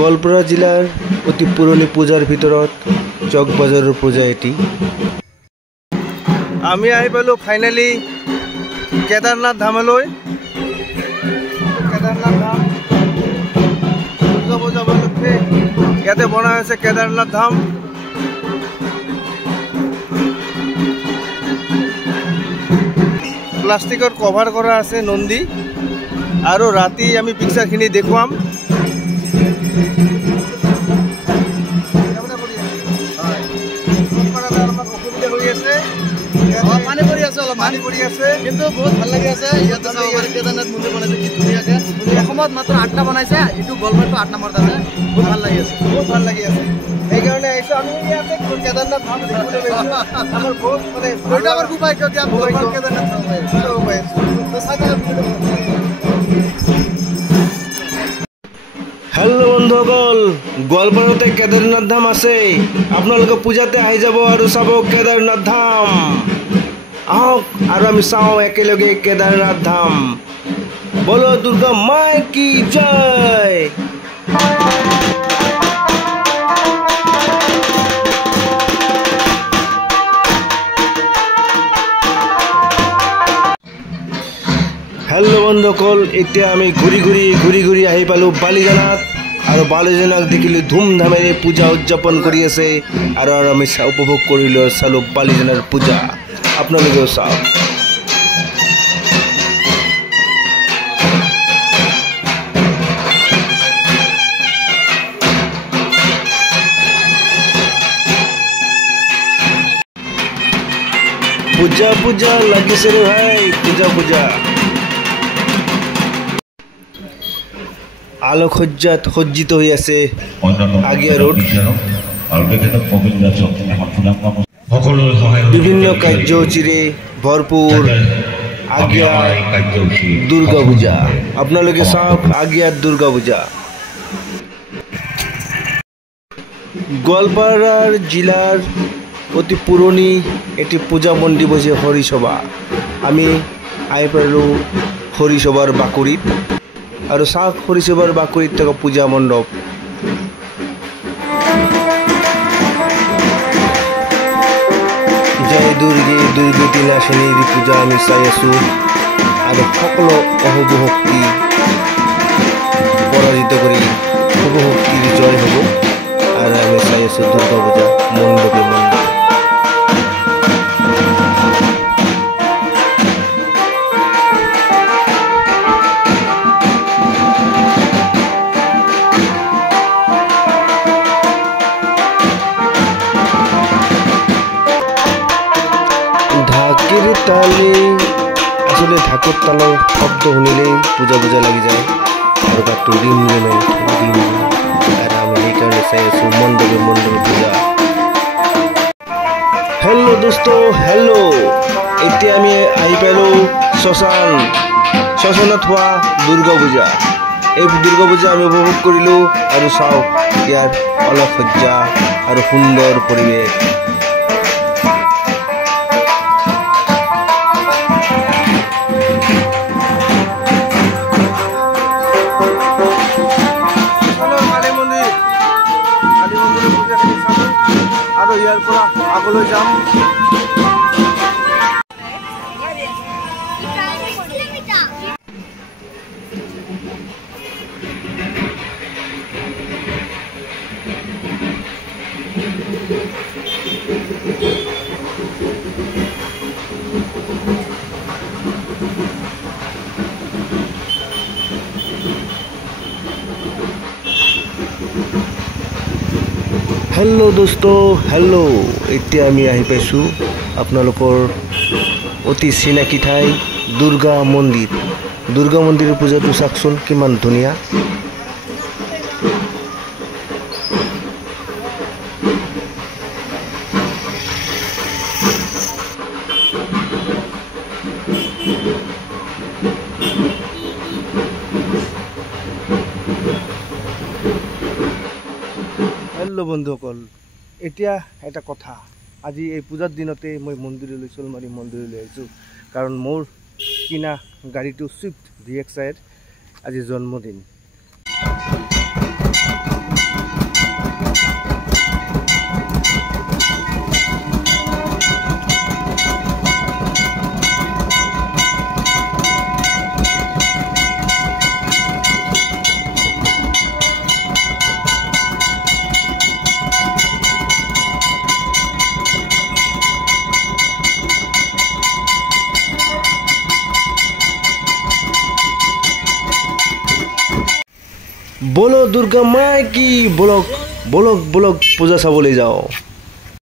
গোৱালপাৰা জিলাৰ অতি পুৰণি পূজাৰ ভিতৰত চকবাজাৰৰ পূজা এটি। আমি আহি পালোঁ ফাইনেলি কেদাৰনাথ ধামলৈ। কেদাৰনাথ ধাম দুৰ্গা পূজা উপলক্ষে ইয়াতে বনাই আছে কেদাৰনাথ ধাম। প্লাষ্টিকৰ কভাৰ কৰা আছে নন্দী, আৰু ৰাতি আমি পিকচাৰখিনি দেখুৱাম। কিন্তু বহুত ভাল লাগি আছে। ইয়াতে চাব পাৰি কেদাৰনাথ মন্দিৰ বনাইছে কি ধুনীয়াকৈ। অসমত মাত্ৰ 8টা বনাইছে, এইটো গোৱালপাৰাটো 8 নম্বৰত আছে। বহুত ভাল লাগি আছে, বহুত ভাল লাগি আছে। সেইকাৰণে আহিছোঁ আমি ইয়াতে কেদাৰনাথ ধাম দেখিবলৈ পাইছোঁ। আমাৰ বহুত মানে আমাৰ সৌভাগ্য কি আমি কেদাৰনাথ চাব পাইছোঁ। হেল্ল' বন্ধুসকল, গোৱালপাৰাতে কেদাৰনাথ ধাম আছে। আপোনালোকে পূজাতে আহি যাব আৰু চাব কেদাৰনাথ ধাম। আহক আৰু আমি চাওঁ একেলগে কেদাৰনাথ ধাম। বলো দুৰ্গা মাই কি জয়। হেল্ল' বন্ধুসকল, এতিয়া আমি ঘূৰি ঘূৰি আহি পালোঁ বালিজনাত, আৰু বালিজনাক দেখিলোঁ ধুমধামেৰে পূজা উদযাপন কৰি আছে, আৰু আমি উপভোগ কৰিলোঁ চালোঁ বালিজনাৰ পূজা। আপোনালোকেও চাওক। পূজা পূজা লাগিছে ৰে ভাই, পূজা পূজা। আলোকসজ্জাত সজ্জিত হৈ আছে আগিয়া ৰোড। বিভিন্ন কাৰ্যসূচীৰে ভৰপূৰ আগিয়া দুৰ্গা পূজা। আপোনালোকে চাওক আগিয়াত দুৰ্গা পূজা। গোৱালপাৰাৰ জিলাৰ অতি পুৰণি এটি পূজা মন্দিৰ বসে হৰিসভা। আমি আহি পালোঁ হৰিসভাৰ বাকৰিত, আৰু চাওক হৰিসভাৰ বাকৰিত থকা পূজা মণ্ডপ। জয় দুৰ্গে দুৰ্গতি নাশিনীৰ পূজা আমি চাই আছোঁ, আৰু সকলো অশুভ শক্তি পৰাজিত কৰি শুভ শক্তিৰ জয় হ'ব। আৰু আমি চাই আছোঁ দুৰ্গা পূজা মণ্ডপে মণ্ডপে। ঢাকিৰ তালে আসলে ঢাকুৰ তালৰ শব্দ শুনিলেই পূজা পূজা লাগি যায়, আৰু তাতটো ৰিম নাই ৰিম, আৰু আমি সেইকাৰণে চাই আছোঁ মণ্ডপে মণ্ডপে পূজা। হেল্ল' দোস্ত, হেল্ল'। এতিয়া আমি আহি পালোঁ শ্মশানত হোৱা দুৰ্গা পূজা। এই দুৰ্গা পূজা আমি উপভোগ কৰিলোঁ, আৰু চাওক ইয়াৰ আলোকসজ্জা আৰু সুন্দৰ পৰিৱেশ। আৰু ইয়াৰ পৰা আগলৈ যাম। হেল্ল' দোস্ত, হেল্ল'। এতিয়া আমি আহি পাইছোঁ আপোনালোকৰ অতি চিনাকি ঠাই দুৰ্গা মন্দিৰ। দুৰ্গা মন্দিৰৰ পূজাটো চাওকচোন কিমান ধুনীয়া। হেল্ল' বন্ধুসকল, এতিয়া এটা কথা, আজি এই পূজাৰ দিনতে মই মন্দিৰলৈ চলমাৰী মন্দিৰলৈ আহিছোঁ, কাৰণ মোৰ কিনা গাড়ীটো ছুইফ্ট VXIৰ আজি জন্মদিন। বলো দুৰ্গা মাই কি বলক বলক বলক পূজা চাবলৈ যাওঁ।